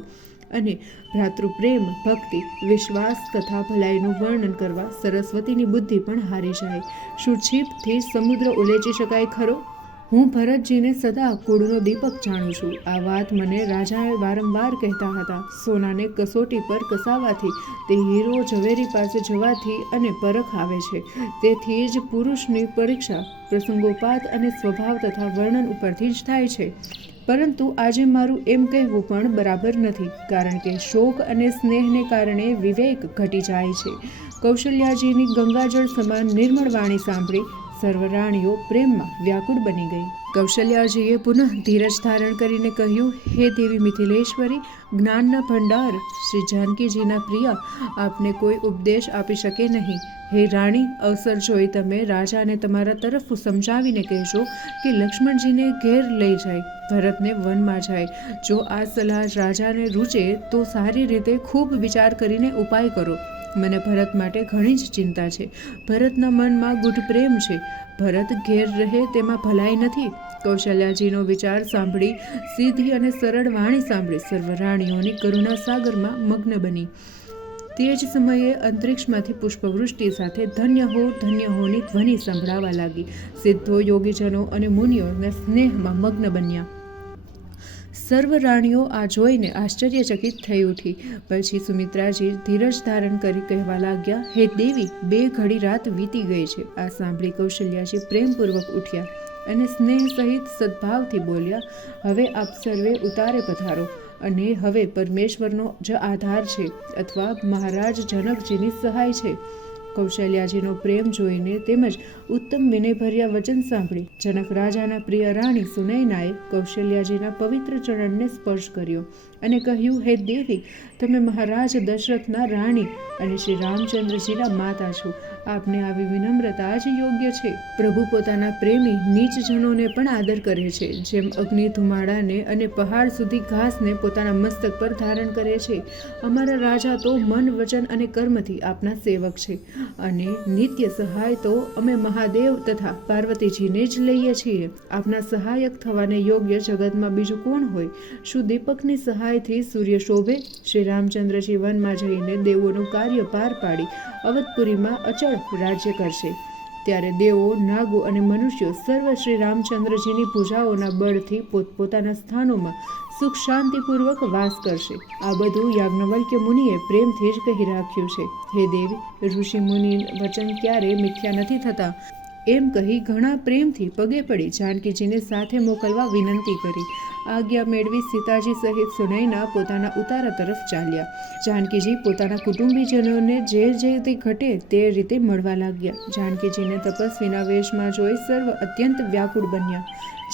અને ભ્રાતૃપ્રેમ, ભક્તિ, વિશ્વાસ તથા ભલાઈનું વર્ણન કરવા સરસ્વતીની બુદ્ધિ પણ હારી જાય. શું છીપથી સમુદ્ર ઉલેચી શકાય ખરો? હું ભરતજીને સદા કુળનો દીપક જાણું છું. આ વાત મને રાજાએ વારંવાર કહેતા હતા. સોનાને કસોટી પર કસાવાથી, તે હીરો ઝવેરી પાસે જવાથી અને પરખ આવે છે. તેથી જ પુરુષની પરીક્ષા પ્રસંગોપાત અને સ્વભાવ તથા વર્ણન ઉપરથી જ થાય છે. પરંતુ આજે મારું એમ કહેવું પણ બરાબર નથી, કારણ કે શોક અને સ્નેહને કારણે વિવેક ઘટી જાય છે. કૌશલ્યાજીની ગંગાજળ સમાન નિર્મળ વાણી સાંભળી સર્વ રાણીઓ પ્રેમમાં વ્યાકુળ બની ગઈ. કૌશલ્યાજીએ પુનઃ ધીરજ ધારણ કરીને કહ્યું, હે દેવી મિથિલેશ્વરી, જ્ઞાનના ભંડાર શ્રી જાનકીજીના પ્રિયા, આપને કોઈ ઉપદેશ આપી શકે નહીં. હે રાણી, અવસર જોઈ તમે રાજાને તમારા તરફ સમજાવીને કહેજો કે લક્ષ્મણજીને ઘેર લઈ જાય, ભરતને વનમાં જાય. જો આ સલાહ રાજાને રૂચે તો સારી રીતે ખૂબ વિચાર કરીને ઉપાય કરો. મને ભરત માટે ઘણી જ ચિંતા છે. ભરતના મનમાં ગૂઢ પ્રેમ છે. ભરત ઘેર રહે તેમાં ભલાઈ નથી. કૌશલ્યાજીનો વિચાર સાંભળી, સીધી અને સરળ વાણી સાંભળી સર્વ રાણીઓની કરુણા સાગરમાં મગ્ન બની. તે જ સમયે અંતરિક્ષમાંથી પુષ્પવૃષ્ટિ સાથે ધન્ય હોની ધ્વનિ સંભળાવા લાગી. સિદ્ધો, યોગીજનો અને મુનિઓના સ્નેહમાં મગ્ન બન્યા. સર્વ રાણીઓ આ જોઈને આશ્ચર્યચકિત થઈ ઉઠી. પછી સુમિત્રાજી ધીરજ ધારણ કરી કહેવા લાગ્યા, હે દેવી, 2 ઘડી રાત વીતી ગઈ છે. આ સાંભળી કૌશલ્યાજી પ્રેમપૂર્વક ઉઠ્યા અને સ્નેહ સહિત સદભાવથી બોલ્યા, હવે આપ સર્વે ઉતારે પધારો. અને હવે પરમેશ્વરનો જ આધાર છે અથવા મહારાજ જનકજીની સહાય છે. કૌશલ્યાજીનો પ્રેમ જોઈને તેમજ ઉત્તમ વિનયભર્યા વચન સાંભળી જનક રાજાના પ્રિય રાણી સુનયનાએ કૌશલ્યાજીના પવિત્ર ચરણને સ્પર્શ કર્યો અને કહ્યું, હે દેવી, તમે મહારાજ દશરથના રાણી અને શ્રી રામચંદ્રજીના માતા છો. આપને આવી વિનમ્રતા જ યોગ્ય છે. પ્રભુ પોતાના પ્રેમી નીચજનોને પણ આદર કરે છે, જેમ અગ્નિ ધુમાડાને અને પહાડ સુધી ઘાસને પોતાના મસ્તક પર ધારણ કરે છે. અમારા રાજા તો મન, વચન અને કર્મથી આપના સેવક છે અને નિત્ય સહાય તો અમે મહાદેવ તથા પાર્વતીજીને જ લઈએ છીએ. આપના સહાયક થવાને યોગ્ય જગતમાં બીજું કોણ હોય? શું દીપકની સહાયથી સૂર્ય શોભે? શ્રી રામચંદ્રજી વનમાં જઈને દેવોનું કાર્ય પાર પાડી અવધપુરીમાં અચળ રાજ્ય કરશે. ત્યારે દેવો, નાગો અને મનુષ્યો સર્વ શ્રી રામચંદ્રજીની ભુજાઓના બળથી પોતપોતાના સ્થાનોમાં સુખ શાંતિપૂર્વક વાસ કરશે. આ બધું યાજ્ઞવલ્ક્ય મુનિએ પ્રેમથી જ કહી રાખ્યું છે. હે દેવી, ઋષિ મુનિ વચન ક્યારે મિથ્યા નથી થતા. એમ કહી ઘણા પ્રેમથી પગે પડી જાનકીજીને સાથે મોકલવા વિનંતી કરી. આજ્ઞા મેળવી સીતાજી સહિત સુનયના પોતાના ઉતારા તરફ ચાલ્યા. જાનકીજી પોતાના કુટુંબીજનોને જે તે ઘટે તે રીતે મળવા લાગ્યા. જાનકીજીને તપસ્વીના વેશમાં જોઈ સર્વ અત્યંત વ્યાકુળ બન્યા.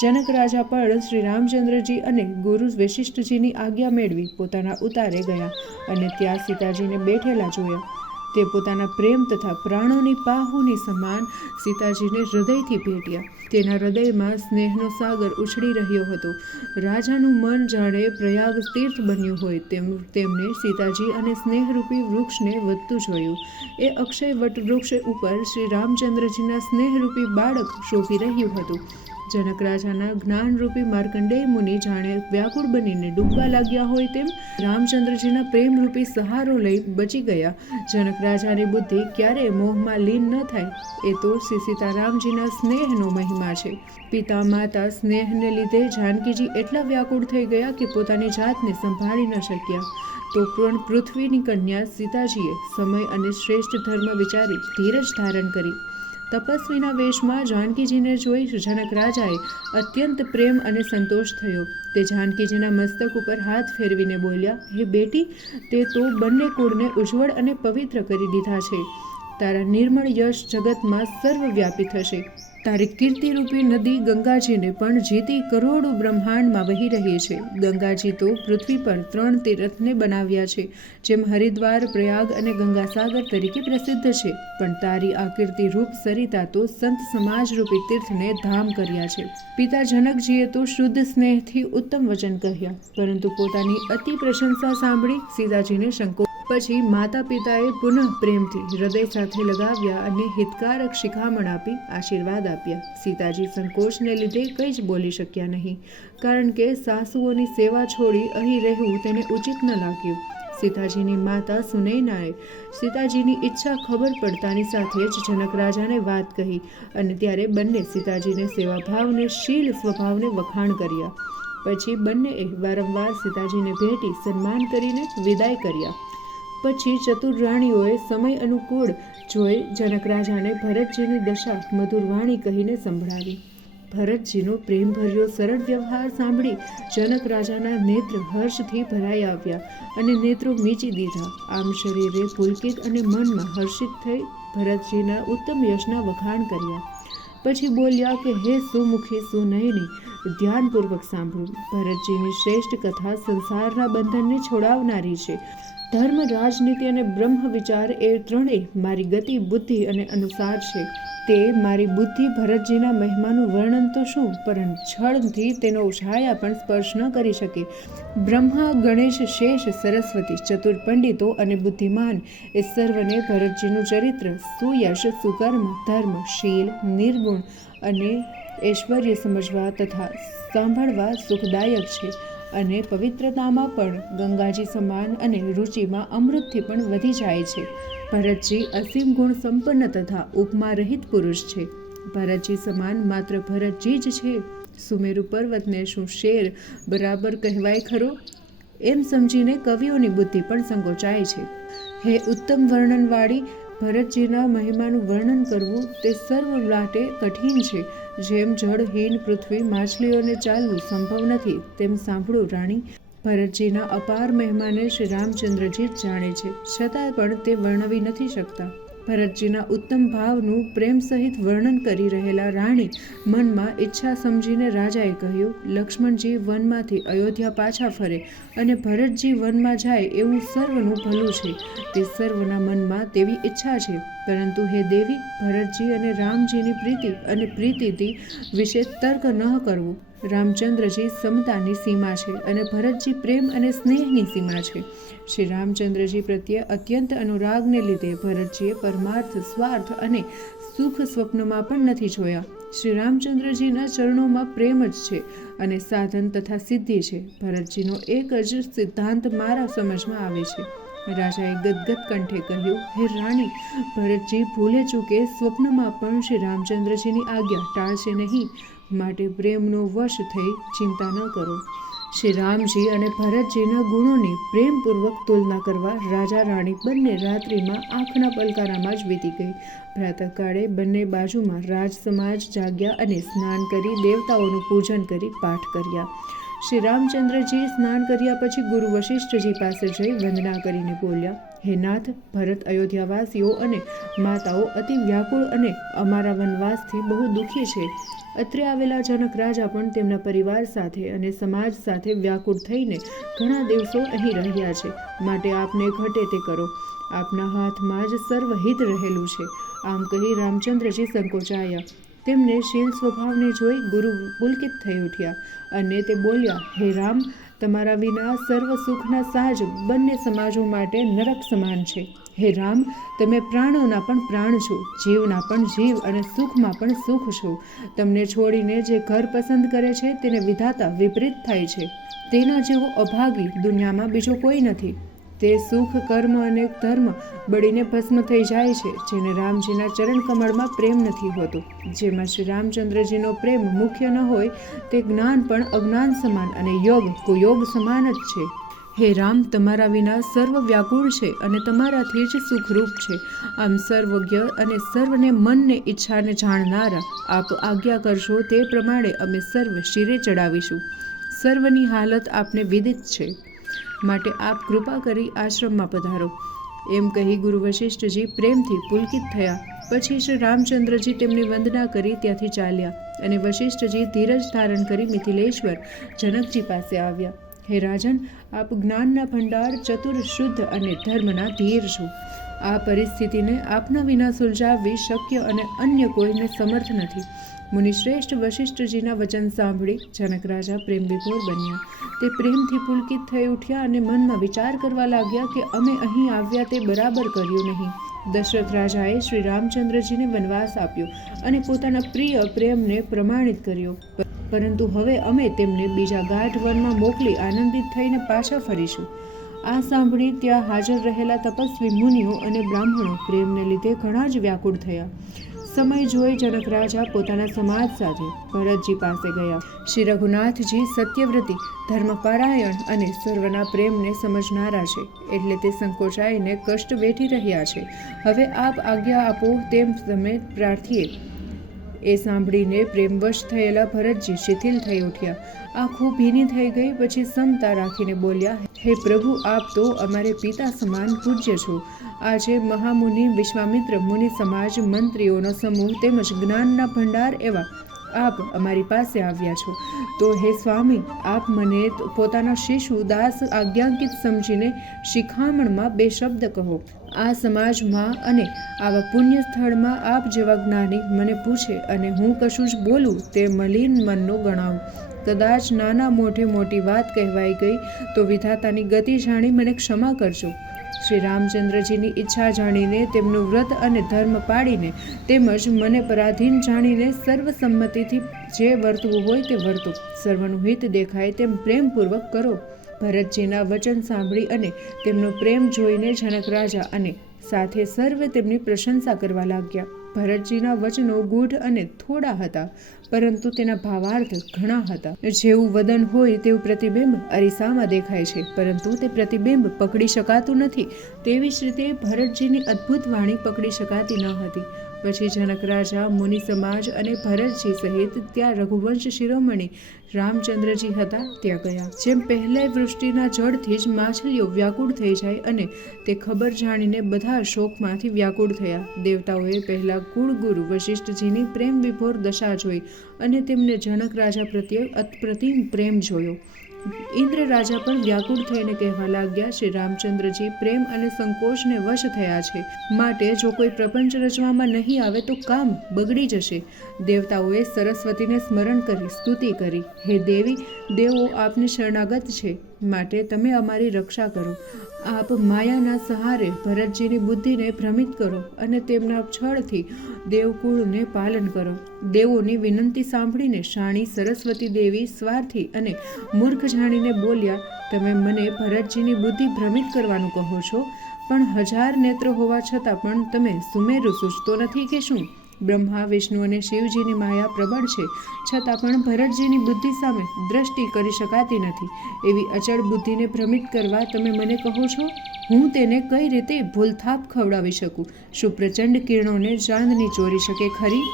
જનક રાજા પણ શ્રી રામચંદ્રજી અને ગુરુ વશિષ્ઠજીની આજ્ઞા મેળવી પોતાના ઉતારે ગયા અને ત્યાં સીતાજીને બેઠેલા જોયા. તે પોતાના પ્રેમ તથા પ્રાણોની પાહુની સમાન સીતાજીને હૃદયથી ભેટ્યા. તેના હૃદયમાં સ્નેહનો સાગર ઉછળી રહ્યો હતો. રાજાનું મન જાણે પ્રયાગ તીર્થ બન્યું હોય તેમને સીતાજી અને સ્નેહરૂપી વૃક્ષને વધતું જોયું. એ અક્ષય વટવૃક્ષ ઉપર શ્રી રામચંદ્રજીના સ્નેહરૂપી બાળક શોભી રહ્યું હતું. જનક રાજાના જ્ઞાનરૂપી માર્કંડેય મુનિ જાણે વ્યાકુળ બનીને ડૂબવા લાગ્યા હોય તેમ રામચંદ્રજીના પ્રેમરૂપી સહારો લઈ બચી ગયા. જનક રાજાની બુદ્ધિ ક્યારેય મોહમાં લીન ન થાય એ તો શ્રી સીતારામજીના સ્નેહનો મહિમા છે. પિતા માતા સ્નેહને લીધે જાનકીજી એટલા વ્યાકુળ થઈ ગયા કે પોતાની જાતને સંભાળી ન શક્યા. તો પણ પૃથ્વીની કન્યા સીતાજીએ સમય અને શ્રેષ્ઠ ધર્મ વિચારી ધીરજ ધારણ કરી. તપસ્વીના વેશમાં જાનકીજીને જોઈ જનક રાજાએ અત્યંત પ્રેમ અને સંતોષ થયો. તે જાનકીજીના મસ્તક ઉપર હાથ ફેરવીને બોલ્યા, હે બેટી, તે તો બંને કુળને ઉજ્જવળ અને પવિત્ર કરી દીધા છે. તારા નિર્મળ યશ જગતમાં સર્વવ્યાપી થશે. તારી કીર્તિરૂપી નદી ગંગાજીને પણ જીતી કરોડો બ્રહ્માંડમાં વહી રહી છે. ગંગાજી તો પૃથ્વી પર 3 તીર્થને બનાવ્યા છે, જેમ હરિદ્વાર, પ્રયાગ અને ગંગાસાગર તરીકે પ્રસિદ્ધ છે. પણ તારી આ કીર્તિરૂપ સરિતા તો સંત સમાજરૂપી તીર્થને ધામ કર્યા છે. પિતા જનકજીએ તો શુદ્ધ સ્નેહથી ઉત્તમ વચન કહ્યા, પરંતુ પોતાની અતિ પ્રશંસા સાંભળી સીતાજીને સંકોચ. પછી માતા પિતાએ પુનઃ પ્રેમથી હૃદય સાથે લગાવ્યા અને હિતકારક શિખામણ આપી આશીર્વાદ આપ્યા. સીતાજી સંકોચને લીધે કંઈ જ બોલી શક્યા નહીં, કારણ કે સાસુઓની સેવા છોડી અહીં રહેવું તેને ઉચિત ન લાગ્યું. સીતાજીની માતા સુનયનાએ સીતાજીની ઈચ્છા ખબર પડતાની સાથે જ જનક રાજાને વાત કહી અને ત્યારે બંને સીતાજીને સેવાભાવને શીલ સ્વભાવને વખાણ કર્યા. પછી બંનેએ વારંવાર સીતાજીને ભેટી સન્માન કરીને વિદાય કર્યા. પછી ચતુર રાણીઓએ સમય અનુકૂળ જોઈ જનક રાજાને ભરતજીની દશા મધુર વાણી કહીને સંભળાવી. ભરતજીનો પ્રેમભર્યો સરળ વ્યવહાર સાંભળી જનક રાજાના નેત્ર હર્ષથી ભરાઈ આવ્યા અને નેત્રો મીચી દીધા. આમ શરીરે પુલકિત અને મનમાં હર્ષિત થઈ ભરતજીના ઉત્તમ યશના વખાણ કર્યા. પછી બોલ્યા કે હે સુમુખી સુનયની, ધ્યાનપૂર્વક સાંભળો. ભરતજીની શ્રેષ્ઠ કથા સંસારના બંધનને છોડાવનારી છે. ધર્મ, રાજનીતિ અને બ્રહ્મ વિચાર એ ત્રણેય મારી ગતિ, બુદ્ધિ અને અનુસાર છે. તે મારી બુદ્ધિ ભરતજીના મહિમાનું વર્ણન તો શું, પરંતુ છળથી તેનો છાયા પણ સ્પર્શ ન કરી શકે. બ્રહ્મા, ગણેશ, શેષ, સરસ્વતી, ચતુર પંડિતો અને બુદ્ધિમાન એ સર્વને ભરતજીનું ચરિત્ર, સુયશ, સુકર્મ, ધર્મ, શીલ, નિર્ગુણ અને ઐશ્વર્ય સમજવા તથા સાંભળવા સુખદાયક છે અને પવિત્રતામાં પણ ગંગાજી સમાન અને રુચિમાં અમૃતથી પણ વધી જાય છે. ભરતજી અસીમ ગુણ સંપન્ન તથા ઉપમા રહિત પુરુષ છે. ભરતજી સમાન માત્ર ભરતજી જ છે. સુમેરુ પર્વતને શું શેર બરાબર કહેવાય ખરો? એમ સમજીને કવિઓની બુદ્ધિ પણ સંકોચાય છે. હે ઉત્તમ વર્ણનવાળી ભરતજીના મહિમાનું વર્ણન કરવું તે સર્વ માટે કઠિન છે. જેમ જળહીન પૃથ્વી માછલીઓને ચાલવું સંભવ નથી, તેમ સાંભળો રાણી, ભરતજીના અપાર મહિમાને શ્રી રામચંદ્રજી જ જાણે છે, છતાં પણ તે વર્ણવી નથી શકતા. ભરતજીના ઉત્તમ ભાવનું પ્રેમ સહિત વર્ણન કરી રહેલા રાણી મનમાં ઈચ્છા સમજીને રાજાએ કહ્યું, લક્ષ્મણજી વનમાંથી અયોધ્યા પાછા ફરે અને ભરતજી વનમાં જાય એવું સર્વનું ભલું છે. તે સર્વના મનમાં તેવી ઈચ્છા છે. પરંતુ હે દેવી, ભરતજી અને રામજીની પ્રીતિ અને પ્રીતિથી વિશે તર્ક ન કરવું. રામચંદ્રજી સમતાની સીમા છે અને ભરતજી પ્રેમ અને સ્નેહની સીમા છે. શ્રી રામચંદ્રજી પ્રત્યે અત્યંત અનુરાગને લીધે ભરતજીએ પરમાર્થ, સ્વાર્થ અને સુખ સ્વપ્નમાં પણ નથી જોયા. શ્રી રામચંદ્રજીના ચરણોમાં પ્રેમ જ છે અને સાધન તથા સિદ્ધિ છે. ભરતજીનો એક જ સિદ્ધાંત મારા સમજમાં આવે છે. રાજાએ ગદગદ કંઠે કહ્યું, હે રાણી, ભરતજી ભૂલે ચૂકે સ્વપ્નમાં પણ શ્રી રામચંદ્રજીની આજ્ઞા ટાળશે નહીં, માટે પ્રેમનો વશ થઈ ચિંતા ન કરો. શ્રી રામજી અને ભરતજીના ગુણોની પ્રેમપૂર્વક તુલના કરવા રાજા રાણી બંને રાત્રિમાં આંખના પલકારામાં જ વીતી ગઈ. પ્રાતઃકાળે બંને બાજુમાં રાજ સમાજ જાગ્યા અને સ્નાન કરી દેવતાઓનું પૂજન કરી પાઠ કર્યા. શ્રી રામચંદ્રજી સ્નાન કર્યા પછી ગુરુ વશિષ્ઠજી પાસે જઈ વંદના કરીને બોલ્યા, હે નાથ, ભરત અયોધ્યાવાસીઓ અને માતાઓ અતિ વ્યાકુળ અને અમારા વનવાસથી બહુ દુઃખી છે. અત્રે આવેલા જનક રાજા પણ તેમના પરિવાર સાથે અને સમાજ સાથે વ્યાકુળ થઈને ઘણા દિવસો અહીં રહ્યા છે. માટે આપને ઘટે તે કરો. આપના હાથમાં જ સર્વહિત રહેલું છે. આમ કહી રામચંદ્રજી સંકોચાયા. તેમને શીલ સ્વભાવને જોઈ ગુરુ પુલકિત થઈ ઉઠ્યા અને તે બોલ્યા, હે રામ, તમારા વિના સર્વ સુખના સાજ બંને સમાજો માટે નરક સમાન છે. હે રામ, તમે પ્રાણોના પણ પ્રાણ છો, જીવના પણ જીવ અને સુખમાં પણ સુખ છો. તમને છોડીને જે ઘર પસંદ કરે છે તેને વિધાતા વિપરીત થાય છે. તેના જેવો અભાગી દુનિયામાં બીજો કોઈ નથી. તે સુખ, કર્મ અને ધર્મ બળીને ભસ્મ થઈ જાય છે. જેને રામજીના ચરણ કમળમાં પ્રેમ નથી હોતો, જેમાં શ્રી રામચંદ્રજીનો પ્રેમ મુખ્ય ન હોય, તે જ્ઞાન પણ અજ્ઞાન સમાન અને યોગ કુયોગ સમાન જ છે. હે રામ, તમારા વિના સર્વ વ્યાકુળ છે અને તમારાથી જ સુખરૂપ છે. આમ સર્વજ્ઞ અને સર્વને મનને ઈચ્છાને જાણનારા આપ આજ્ઞા કરશો તે પ્રમાણે અમે સર્વ શિરે ચડાવીશું. સર્વની હાલત આપને વિદિત છે, માટે આપ કૃપા કરી આશ્રમમાં પધારો. એમ કહી ગુરુ વશિષ્ઠજી પ્રેમથી પુલકિત થયા. પછી શ્રી રામચંદ્રજી તેમની વંદના કરી ત્યાંથી ચાલ્યા અને વશિષ્ઠજી ધીરજ ધારણ કરી મિથિલેશ્વર જનકજી પાસે આવ્યા. હે રાજન, આપ જ્ઞાનના ભંડાર, ચતુર, શુદ્ધ અને ધર્મના ધીર છો. આ પરિસ્થિતિને આપના વિના સુલઝાવવી શક્ય અને અન્ય કોઈને સમર્થ નથી. મુનિશ્રેષ્ઠ વશિષ્ઠજીના વચન સાંભળી જનક રાજા પ્રેમ વિભોર બન્યા. તે પ્રેમથી પુલકિત થઈ ઉઠ્યા અને મનમાં વિચાર કરવા લાગ્યા કે અમે અહીં આવ્યા તે બરાબર કર્યું નહીં. દશરથ રાજાએ શ્રી રામચંદ્રજીને વનવાસ આપ્યો અને પોતાના પ્રિય પ્રેમને પ્રમાણિત કર્યો, પરંતુ હવે અમે તેમને બીજા ગાઢ વનમાં મોકલી આનંદિત થઈને પાછા ફરીશું. આ સાંભળી ત્યાં હાજર રહેલા તપસ્વી મુનિઓ અને બ્રાહ્મણો પ્રેમને લીધે ઘણા જ વ્યાકુળ થયા. સમય જોઈ જનક રાજા પોતાના સમાજ સાથે ભરતજી પાસે ગયા. શ્રી રઘુનાથજી સત્યવ્રતી, ધર્મપરાયણ અને સર્વના પ્રેમને સમજનારા છે, એટલે તે સંકોચાઈને કષ્ટ વેઠી રહ્યા છે. હવે આપ આજ્ઞા આપો તેમ તમે પ્રાર્થીએ. એ સાંભળીને પ્રેમવશ થયેલા ભરતજી શિથિલ થઈ ઉઠ્યા. આંખો ભીની થઈ ગઈ. પછી સમતા રાખીને બોલ્યા, હે પ્રભુ, આપ તો અમારે પિતા સમાન પૂજ્ય છો. આજે મહામુનિ વિશ્વામિત્ર મુનિ સમાજ, મંત્રીઓનો સમૂહ તેમજ જ્ઞાનના ભંડાર એવા આપ અમારી પાસે આવ્યા છો, તો હે સ્વામી, આપ મને પોતાના શિશુ દાસ આજ્ઞાંકિત સમજીને શિખામણમાં બે શબ્દ કહો. આ સમાજમાં અને આવા પુણ્ય સ્થળમાં આપ જેવા જ્ઞાની મને પૂછે અને હું કશું જ બોલું તે મલિન મનનો ગણાવું. કદાચ નાના મોઢે મોટી વાત કહેવાઈ ગઈ તો વિધાતાની ગતિ જાણી મને ક્ષમા કરજો. શ્રી રામચંદ્રજીની ઈચ્છા જાણીને, તેમનું વ્રત અને ધર્મ પાડીને, તેમજ મને પરાધીન જાણીને સર્વસંમતિથી જે વર્તવું હોય તે વર્તો. સર્વનું હિત દેખાય તેમ પ્રેમપૂર્વક કરો. ભરતજીના વચન સાંભળી અને તેમનો પ્રેમ જોઈને જનક રાજા અને સાથે સર્વે તેમની પ્રશંસા કરવા લાગ્યા. ભરતજીના વચનો ગૂઢ અને થોડા હતા, પરંતુ તેના ભાવાર્થ ઘણા હતા. જેવું વદન હોય તેવું પ્રતિબિંબ અરીસામાં દેખાય છે, પરંતુ તે પ્રતિબિંબ પકડી શકાતું નથી. તેવી જ રીતે ભરતજીની અદ્ભુત વાણી પકડી શકાતી ન હતી. પછી જનક રાજા, મુનિ સમાજ અને ભરતજી સહિત ત્યાં રઘુવંશ શિરોમણી રામચંદ્રજી હતા ત્યાં ગયા. જેમ પહેલાં વૃષ્ટિના જળથી જ માછલીઓ વ્યાકુળ થઈ જાય અને તે ખબર જાણીને બધા શોકમાંથી વ્યાકુળ થયા. દેવતાઓએ પહેલા કુળગુરુ વશિષ્ઠજીની પ્રેમ વિભોર દશા જોઈ અને તેમને જનક રાજા પ્રત્યે અતપ્રતિમ પ્રેમ જોયો. ઇન્દ્ર રાજા પણ વ્યાકુળ થઈને કહેવા લાગ્યા, શ્રી રામચંદ્રજી પ્રેમ અને સંકોચને વશ થયા છે, માટે જો કોઈ પ્રપંચ રચવામાં નહીં આવે તો કામ બગડી જશે. દેવતાઓએ સરસ્વતીને સ્મરણ કરી સ્તુતિ કરી, હે દેવી, દેવો આપની શરણાગત છે, માટે તમે અમારી રક્ષા કરો. આપ માયાના સહારે ભરતજીની બુદ્ધિને ભ્રમિત કરો અને તેમના છળથી દેવકુળને પાલન કરો. દેવોની વિનંતી સાંભળીને શાણી સરસ્વતી દેવી સ્વાર્થી અને મૂર્ખ જાણીને બોલ્યા, તમે મને ભરતજીની બુદ્ધિ ભ્રમિત કરવાનું કહો છો, પણ 1000 નેત્ર હોવા છતાં પણ તમે સુમેરુ સૂઝતો નથી કે શું? બ્રહ્મા, વિષ્ણુ અને શિવજીની માયા પ્રબળ છે, છતાં પણ ભરતજીની બુદ્ધિ સામે દ્રષ્ટિ કરી શકાતી નથી. એવી અચળ બુદ્ધિને ભ્રમિત કરવા તમે મને કહો છો? હું તેને કઈ રીતે ભૂલથાપ ખવડાવી શકું? શું પ્રચંડ કિરણોને ચાંદની ચોરી શકે ખરી?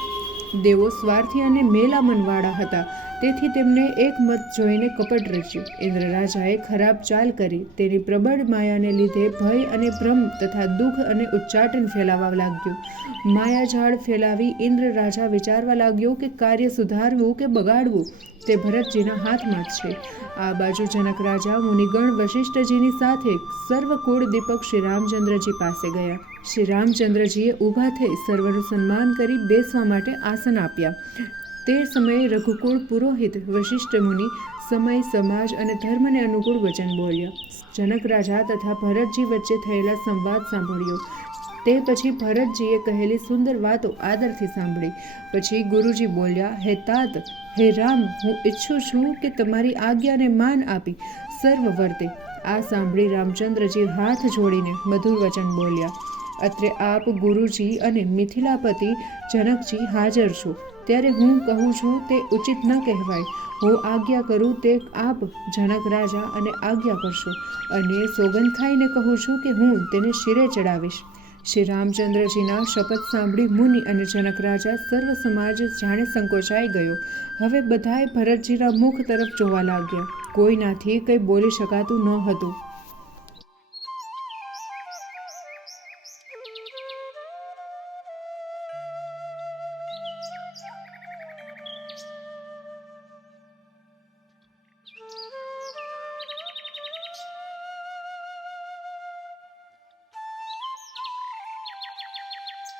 દેવો સ્વાર્થી અને મેલા મનવાળા હતા, તેથી તેમને એક મત જોઈને કપટ રચ્યું. ઇન્દ્ર રાજાએ ખરાબ ચાલ કરી. તેની પ્રબળ માયાને લીધે ભય અને ભ્રમ તથા દુઃખ અને ઉચ્ચાટન ફેલાવા લાગ્યું. માયાજાળ ફેલાવી ઇન્દ્ર રાજા વિચારવા લાગ્યો કે કાર્ય સુધારવું કે બગાડવું તે ભરતજીના હાથમાં જ છે. આ બાજુ જનક રાજા, મુનિગણ વશિષ્ઠજીની સાથે સર્વ કુળ દીપક શ્રી રામચંદ્રજી પાસે ગયા. શ્રી રામચંદ્રજીએ ઊભા થઈ સર્વનું સન્માન કરી બેસવા માટે આસન આપ્યા. તે સમયે રઘુકુળ પુરોહિત વશિષ્ઠ મુનિ સમય, સમાજ અને ધર્મને અનુકૂળ વચન બોલ્યા. જનક રાજા તથા ભરતજી વચ્ચે થયેલા સંવાદ સાંભળ્યો. તે પછી ભરતજીએ કહેલી સુંદર વાતો આદરથી સાંભળી. પછી ગુરુજી બોલ્યા, હે તાત, હે રામ, હું ઈચ્છું છું કે તમારી આજ્ઞાને માન આપી સર્વ વર્તે. આ સાંભળી રામચંદ્રજી હાથ જોડીને મધુર વચન બોલ્યા. અત્રે આપ ગુરુજી અને મિથિલાપતિ જનકજી હાજર છો, ત્યારે હું કહું છું તે ઉચિત ન કહેવાય. હું આજ્ઞા કરું તે આપ જનક રાજા અને આજ્ઞા કરશો, અને સોગંદ ખાઈને કહું છું કે હું તેને શિરે ચડાવીશ. શ્રી રામચંદ્રજીના શપથ સાંભળી મુનિ અને જનક રાજા સર્વ સમાજ જાણે સંકોચાઈ ગયો. હવે બધાએ ભરતજીના મુખ તરફ જોવા લાગ્યા. કોઈનાથી કંઈ બોલી શકાતું ન હતું.